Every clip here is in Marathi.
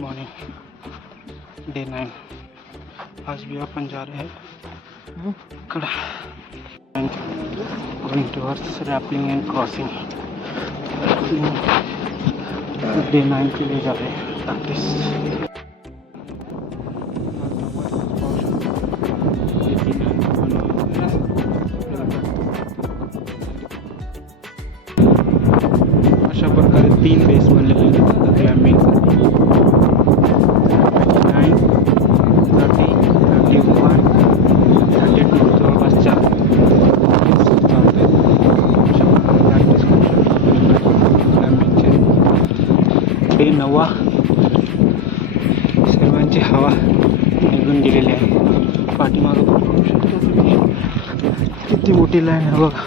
Morning day 9। आज भी अपन जा रहे हैं कड़ा going towards rappelling end crossing. Day 9 के लिए जा रहे हैं प्रैक्टिस। अशा प्रकारे 3 बेस बनलेले आहेत क्लाइम्बिंगसाठी। 9, 30, 31, 32 जवळपास 4 चालते। अशा प्रकारे प्रॅक्टिस करू शकतो क्लाइम्बिंगचे। डे 9 सर्वांची हवा निघून गेलेली आहे। पाठीमागं पण बघू शकतो तुम्ही किती मोठी लाईन आहे बघा।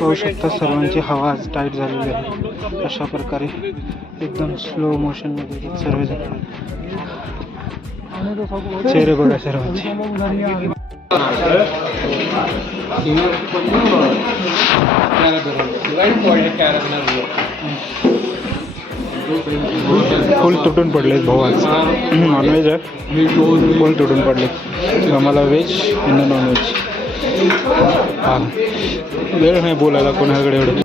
पाहू शकता सर्वांची हवा आज टाईट झालेली आहे। अशा प्रकारे एकदम स्लो मोशन मध्ये सर्वजण चेहरे बघा सर्वांचे। फुल तुटून पडले भाऊ आज। नॉनव्हेज आहे, फुल तुटून पडले। आम्हाला व्हेज आणि नॉनव्हेज। हां, वेळ नाही बोलायला कोणाकडे एवढं।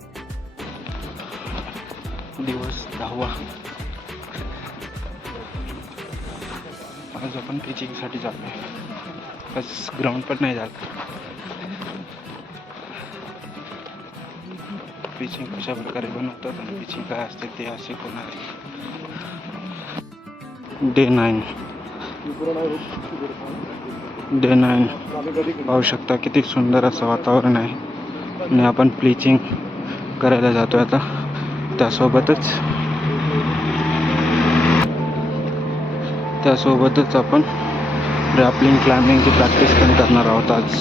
दिवस 10वा। आज आपण पिचिंगसाठी चाललो आहे, बस ग्राउंड पण नाही झालं। पिचिंग कशा प्रकारे बनवतात आणि पिचिंग काय असते ते असे कोण आहे। डे 9 पाहू शकता किती सुंदर असं वातावरण आहे आणि आपण पिचिंग करायला जातोय आता। त्यासोबतच आपण रॅपलिंग क्लाइम्बिंगची प्रॅक्टिस पण करणार आहोत आज।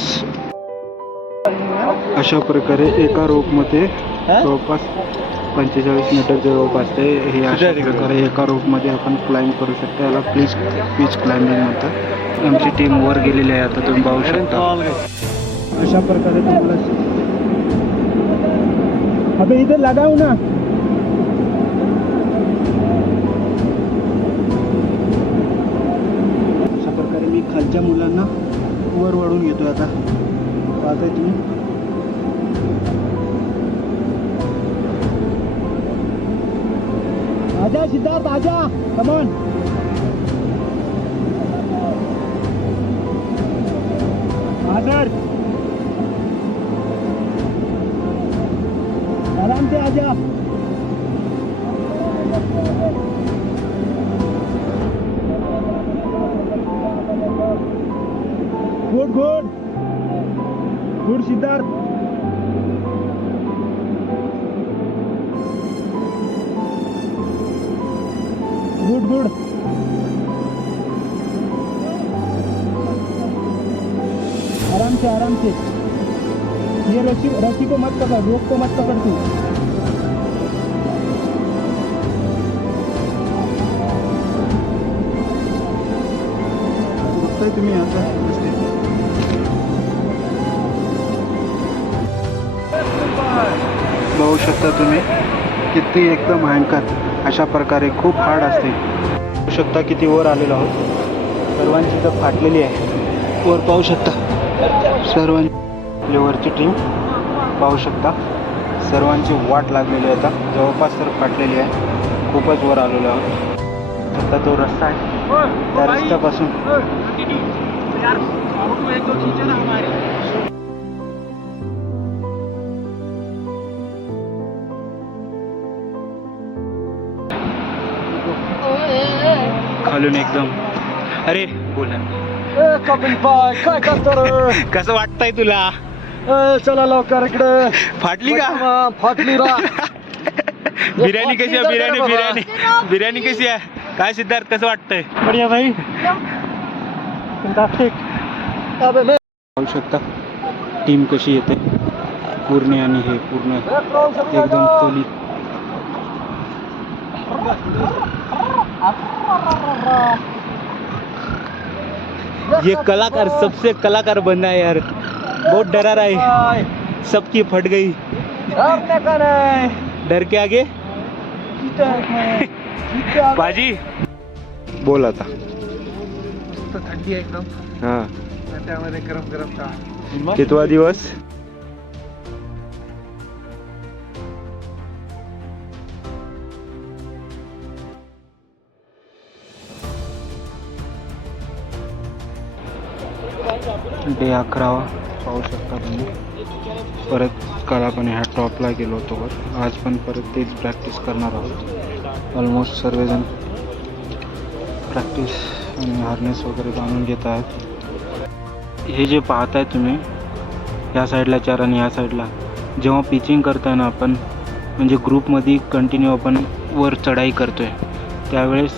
अशा प्रकारे एका रोपमध्ये जवळपास 45 मीटर जवळपास ते हे अशा प्रकारे एका रोपमध्ये आपण क्लाइम्ब करू शकतो। याला पिच क्लाइम्बिंग म्हणतात। आमची टीम वर गेलेली आहे आता तुम्ही पाहू शकता। अशा प्रकारे तुम्हाला अबे इधर लगाओ ना। अशा प्रकारे मी खालच्या मुलांना वर वाढून घेतोय आता। पाहताय तुम्ही आजा सिद्धार्थ आजा, कम ऑन। आदर आराम से आजा। Good good good Siddharth. Good good. आराम से ये रस्सी को मत पकड़, रोप को मत पकड़ तू। बघताय तुम्ही आता बघू शकता तुम्ही किती एकदम भयंकर अशा प्रकारे खूप हार्ड असते। बघू शकता किती वर आलेलो आहोत। सर्वांची तर फाटलेली आहे। वर पाहू शकता सर्वांची वरची टीम पाहू शकता सर्वांची वाट लागलेली आहे। आता जवळपास तर फाटलेली आहे। खूपच वर आलेलो आहोत। आता तो रस्ता आहे त्या रस्त्यापासून खालून एकदम अरे बोल कपिल भाई काय करतो रे? कसं वाटतंय तुला? चला लवकर इकडे। फाटली का? फाटली रा। बिर्याणी कशी आहे? बिर्याणी कशी आहे? काय सिद्धार्थ कसं वाटतंय? बढिया भाई। पाहू शकता टीम कशी येते पूर्ण आणि हे पूर्ण एकदम खोली। ये कलाकार सबसे कलाकार बनना है यार। बहुत डरा रहा है, सबकी फट गई। डरने का नहीं, डर के आगे बाजी बोल आता. मस्त थंडी आहे एकदम. हा, आणि त्यामध्ये गरम गरम चहा. कितवा दिवस? डे 11 पाहू शकता तुम्ही. परत काल आपण ह्या टॉपला गेलो होतो वर. आज पण परत तेच प्रॅक्टिस करणार आहोत. ऑलमोस्ट सर्वजण प्रॅक्टिस आणि हार्नेस वगैरे बांधून घेत आहेत. हे जे पाहताय तुम्ही, या साईडला 4 आणि या साईडला, जेव्हा पिचिंग करताय ना आपण, म्हणजे ग्रुपमध्ये कंटिन्यू आपण वर चढाई करतोय, त्यावेळेस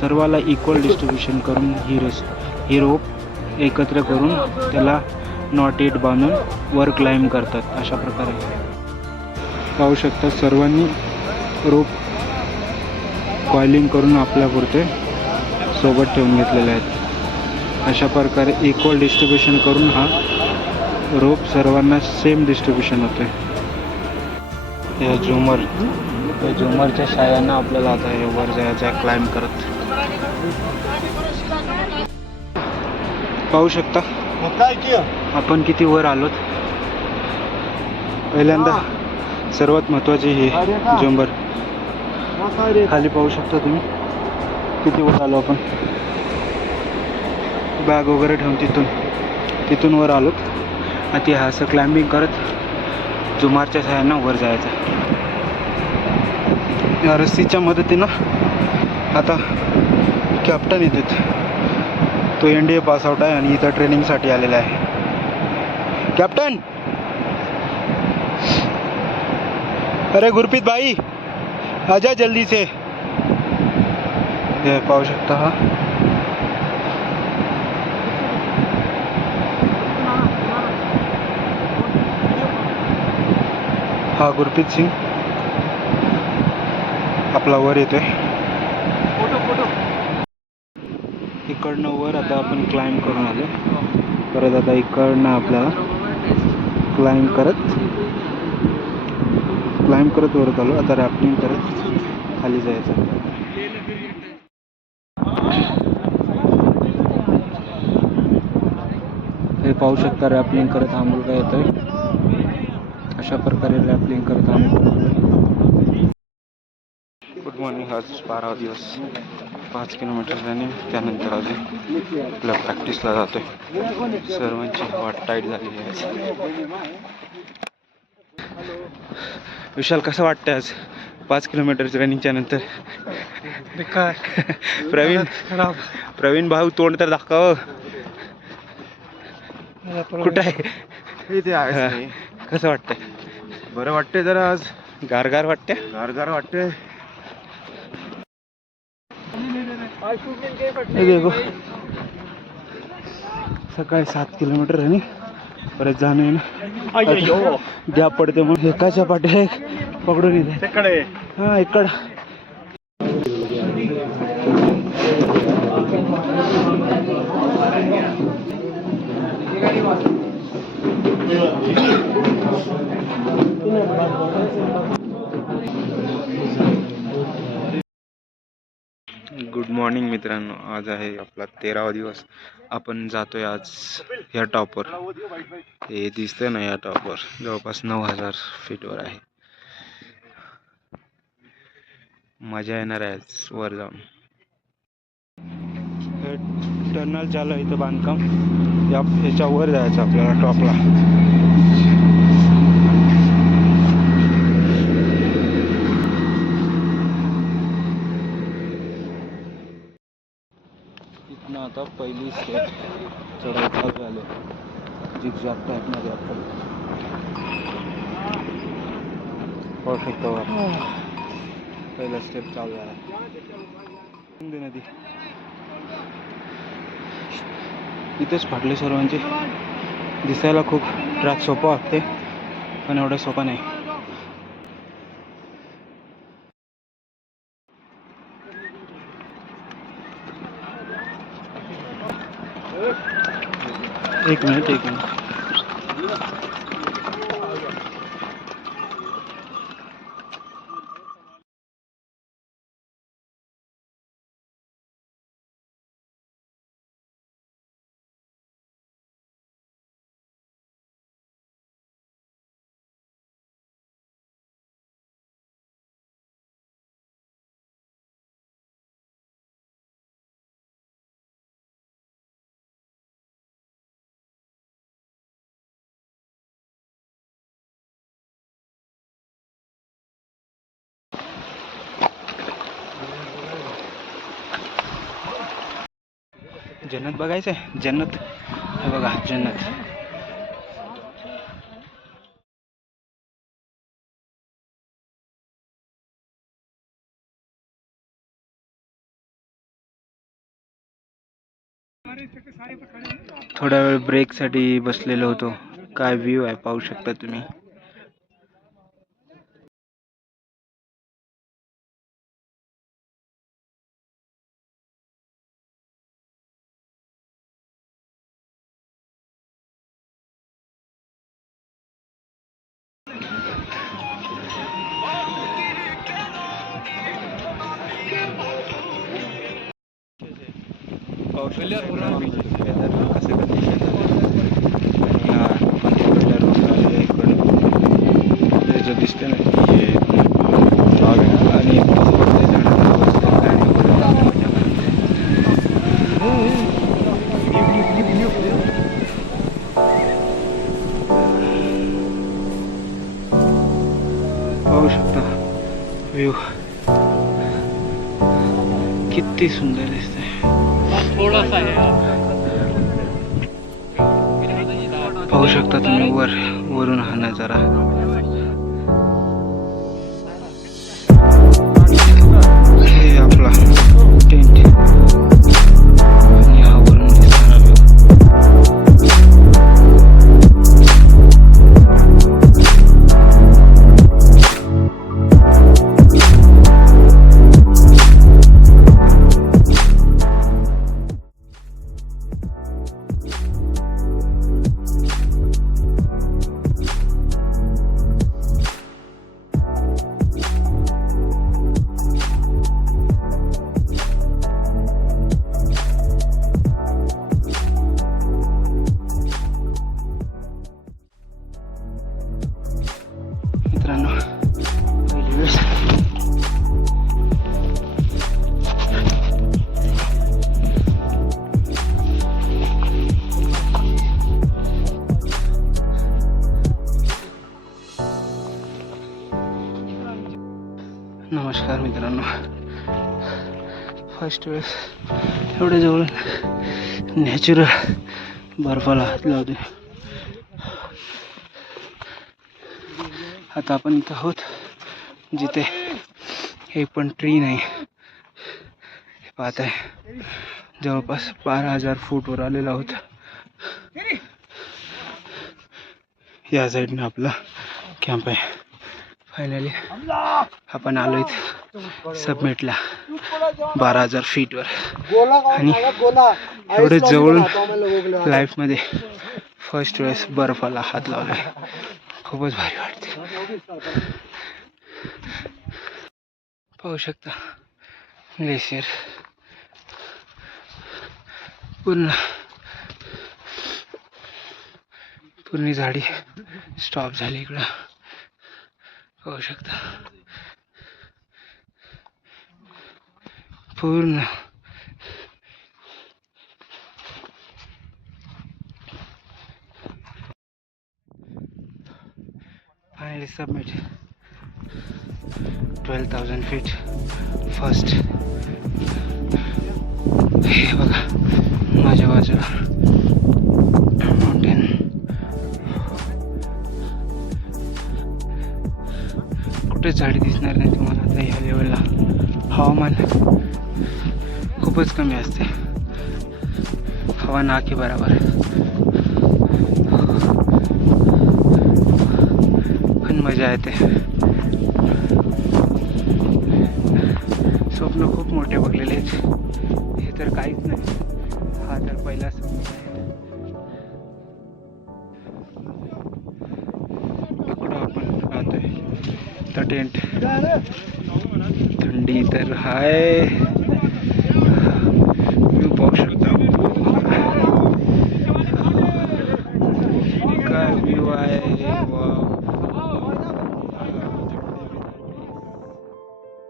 सर्वाला इक्वल डिस्ट्रीब्युशन करून ही रोप एकत्र करून त्याला नॉट एट बांधून वर क्लाइंब करतात. अशा प्रकारे पाहू शकता सर्वांनी रोप कॉइलिंग करून आपल्यापुरते सोबत ठेवून घेतलेले आहेत. अशा प्रकारे इक्वल डिस्ट्रीब्युशन करून हा रोप सर्वांना सेम डिस्ट्रीब्युशन होते. या झुमरच्या साह्यानं आपल्याला आता हे वर जायचं आहे क्लाइंब करत. पाहू शकता काय की आपण किती वर आलोत. पहिल्यांदा सर्वात महत्त्वाचे हे झुंबर खाली पाहू शकता तुम्ही किती वर आलो आपण. बॅग वगैरे ठेवून तिथून वर आलोत. आता हे असं क्लाइम्बिंग करत झुमारच्या साह्यानं वर जायचं. या रस्सीच्या मदतीनं आता कॅप्टन येतात. तो NDA पास आउट आहे आणि इथं ट्रेनिंगसाठी आलेला आहे. कॅप्टन, अरे गुरप्रीत भाई आजा जल्दी से. हे पाहू शकता हा गुरप्रीत सिंग आपला वर येतोय. इकडनं वर आता आपण क्लाइंब करून आलो. परत आता इकडनं आपल्याला क्लाइंब करत वर आलो. आता रॅफ्टिंग करत खाली जायचं. हे पाहू शकता रॅफ्टिंग करत हा मुलगा येतोय. अशा प्रकारे रॅफ्टिंग करत हा मुलगा. Good morning. आज 12वा दिवस. 5 किलोमीटर रनिंग, त्यानंतर अजून आपल्या प्रॅक्टिसला जातोय. सर्वांची वाट टाईट झालेली आहे. विशाल, कसं वाटतं आज 5 किलोमीटरच्या रनिंगच्या नंतर? प्रवीण भाऊ तोंड तर दाखव. कुठं आहे? इथे आहे. कसं वाटतंय? बरं वाटतंय जरा. आज गारगार वाटते. गारगार वाटतंय. देखो सकाळी 7 किलोमीटर रनिंग, परत जाणं येणं गॅप पडते म्हणून एकाच्या पाठीला एक पकडून येते. हा इकड गुड मॉर्निंग मित्रांनो. आज आहे आपला 13वा दिवस. आपण जातोय आज ह्या टॉपवर. हे दिसतंय ना, या टॉपवर जवळपास 9000 फीटवर आहे. मजा येणार आहे आज वर जाऊन. टनल चालू आहे इथं बांधकाम. ह्याच्या वर जायचं आपल्याला टॉपला. इथनं आता पहिली स्टेप चढाई चालू झाली. झिगझॅग टाईपमध्ये आपण परफेक्ट पहिला स्टेप चालू झाला. नदी इथेच फाटले सर्वांचे. दिसायला खूप ट्रॅक सोपा वाटते, पण एवढा सोपा नाही. एक मिनिट जन्नत बघायचं आहे. जन्नत हे बघा जन्नत. थोडा वेळ ब्रेकसाठी बसलेलो होतो. काय व्ह्यू आहे पाहू शकता तुम्ही. जो दिसते ना आणि पाहू शकता व्ह्यू किती सुंदर दिसतंय. पाहू शकता तुम्ही वरून हा नजारा. हे आपला टेंट आणि हा वरून दिसणारा व्ह्यू. मित्रांनो पहिली वेळ नमस्कार मित्रांनो. फर्स्ट वेळेस एवढ्या जवळून नॅचरल बर्फाला हात लावते. आता आपण इथं आहोत जिथे एक पण ट्री नाही. हे पाहताय जवळपास 12,000 फूटवर आलेलो आहोत. या साईडने आपला कॅम्प आहे. फायनली आपण आलो इथे सबमिटला 12,000 फीटवर. आणि एवढे जवळून लाईफमध्ये फर्स्ट वेळेस बर्फाला हात लावलाय. खूपच भारी वाटते. पाहू शकता ग्लेशियर पूर्ण झाडी स्टॉप झाली इकडं. पाहू शकता पूर्ण फायनली सबमिट 12,000 फीट फर्स्ट. हे बघा माझ्या बाजूला माउंटेन. कुठेच झाडी दिसणार नाही तुम्हाला आता ह्या लेवलला. हवामान खूपच कमी असते. हवा नाकी बरोबर. पण मजा येते. स्वप्न खूप मोठे बघलेले आहेत. हे तर काहीच नाही. हा तर पहिला स्वप्न आहे. कुठं आपण राहतोय तर टेंट. थंडी तर हाय. मी पाहू शकता काय व्ह्यू आहे.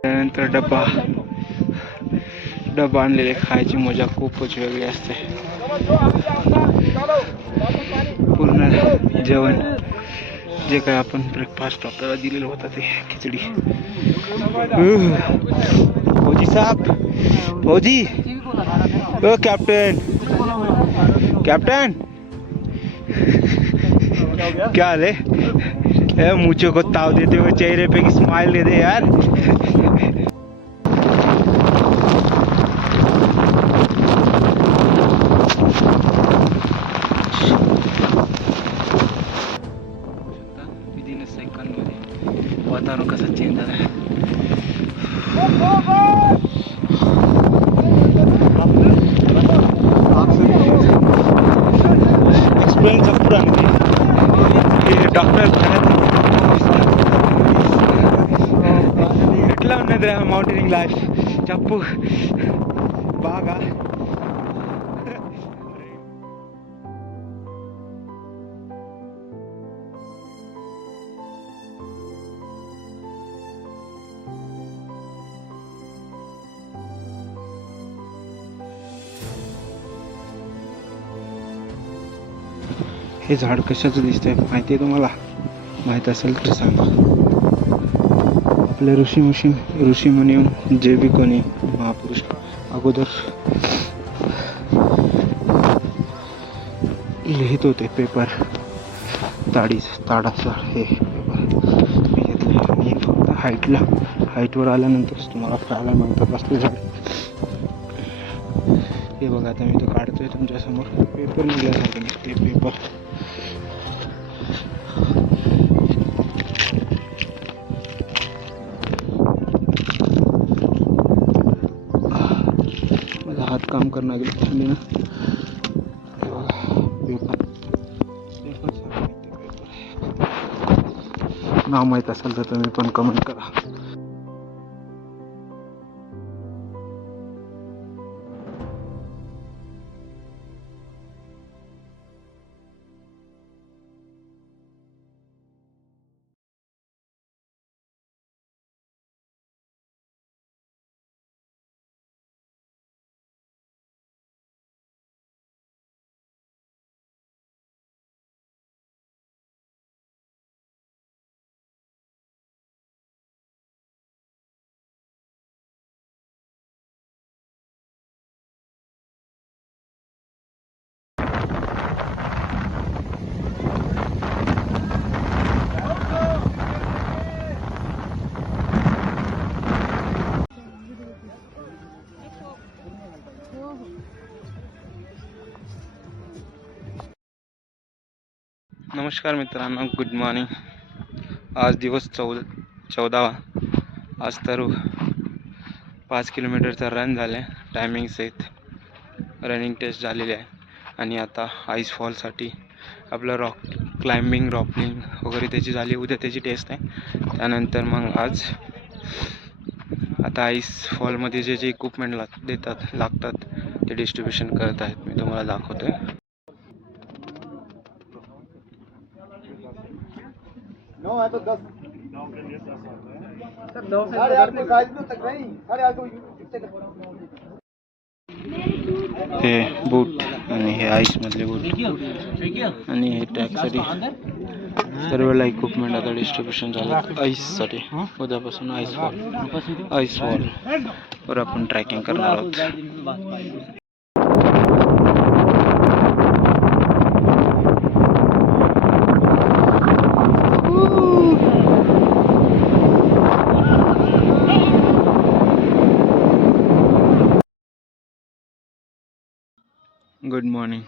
त्यानंतर डबा आणलेले खायची मजा खूपच वेगळी असते. पूर्ण जेवण जे काय आपण ब्रेकफास्ट आपल्याला दिलेलं होतं ते खिचडी. फौजी साहब, फौजी ओ कॅप्टन कैप्टन क्या हाल है? मुझे को ताव देते हुए चेहरे पे की स्माइल दे दे यार। विदिन सेकंड मध्ये वातावरण कसं चेंज झालं. एक्सप्लेन पूरा ये डॉक्टर ఎట్లా ఉన్నది మౌంటైనింగ్ లైఫ్ చెప్పు బాగా. हे झाड कशाचं दिसतंय माहिती आहे तुम्हाला? माहीत असेल तर सांगा. आपले ऋषीमुनी जे बी कोणी महापुरुष अगोदर लिहित होते पेपर ताडाचा हे पेपर मी घेतले. मी फक्त हाईटवर आल्यानंतरच तुम्हाला पाहायला मिळतात असले झाड. हे बघा आता मी तो काढतोय तुमच्यासमोर. पेपर निघल्यासारखे निघते पेपर. माझा हात काम करणार गेलं थंडी ना. नाव माहीत असेल तर तुम्ही पण कमेंट करा. नमस्कार मित्रांनो, गुड मॉर्निंग. आज दिवस 14वा. आज तर 5 किलोमीटरचा रन झाले टायमिंग सहित. रनिंग टेस्ट झालेली आहे आणि आता आईस फॉलसाठी आपलं रॉक क्लाइम्बिंग वगैरे त्याची झाली. उद्या त्याची टेस्ट आहे. त्यानंतर मग आज आता आईस फॉलमध्ये जे इक्विपमेंट लागतात ते डिस्ट्रीब्युशन करत आहेत. मी तुम्हाला दाखवतोय. हे बूट आणि हे आईस मधले बूट आणि हे ट्रॅकसाठी सर्वला इक्विपमेंट आता डिस्ट्रीब्युशन झालं आईससाठी. उद्यापासून आईस फॉल वर आपण ट्रॅकिंग करणार आहोत. Good morning.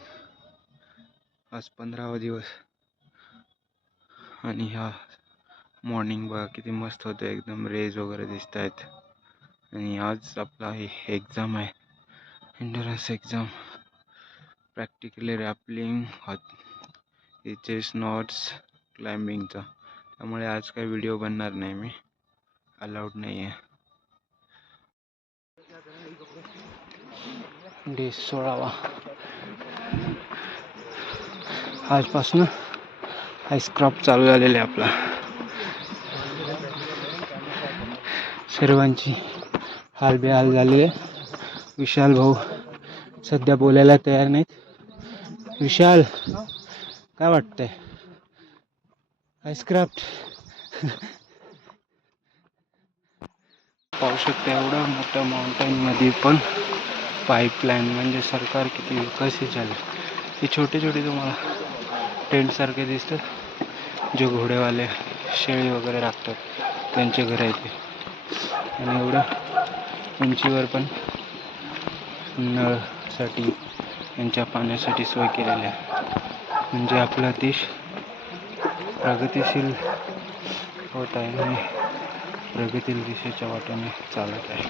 आज 15वा दिवस आणि हा मॉर्निंग बघा किती मस्त होतं. एकदम रेज वगैरे दिसत आहेत. आणि आज आपला हे एक्झाम आहे, endurance exam. Practically rappelling chest knots क्लाइम्बिंगचा. त्यामुळे आज काही व्हिडिओ बनणार नाही, मी अलाउड नाही आहे. डे 16वा. आजपासून आईस क्रॉप चालू झालेला आहे आपला. सर्वांची हालबेहाल झालेले. विशाल भाऊ सध्या बोलायला तयार नाहीत. विशाल, काय वाटतंय आईसक्राफ्ट? पाहू शकता एवढं मोठ्या माउंटेन मध्ये पण पाईपलाईन, म्हणजे सरकार किती विकसित झालं. हे छोटे छोटे तुम्हाला टेंट सारखे दिसतात, जे घोडेवाले शेळी वगैरे राखतात त्यांचे घर आहे ते. आणि एवढं उंचीवर पण नळसाठी यांच्या पाण्यासाठी सोय केलेली आहे. म्हणजे आपला देश प्रगतिशील होत आहे आणि प्रगतील दिशेच्या वाटेने चालत आहे.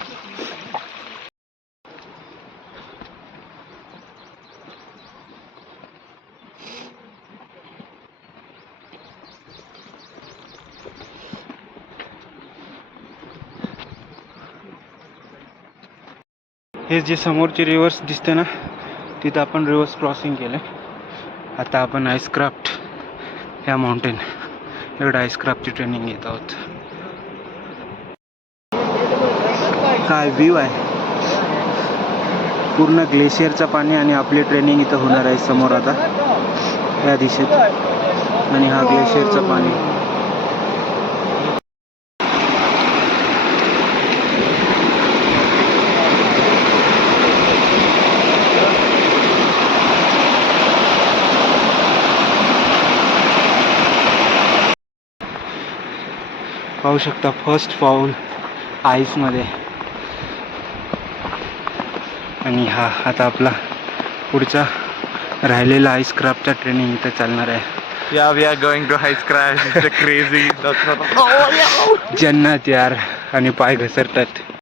हे जे समोरचे रिव्हर्स दिसते ना, तिथं आपण रिव्हर्स क्रॉसिंग केलं. आता आपण आईसक्राफ्ट ह्या माउंटेन एवढं आईसक्राफ्टची ट्रेनिंग घेत आहोत. काय व्ह्यू आहे, पूर्ण ग्लेशियरचं पाणी. आणि आपली ट्रेनिंग इथं होणार आहे समोर आता या दिशेत. आणि हा ग्लेशियरचं पाणी. पाहू शकता फर्स्ट फाऊल आईसमध्ये. आणि हा आता आपला पुढचा राहिलेला आईसक्राफ्टचा ट्रेनिंग इथं चालणार आहे. Yeah, we are going to ice crash. It's a crazy. जन्नत यार. आणि पाय घसरतात.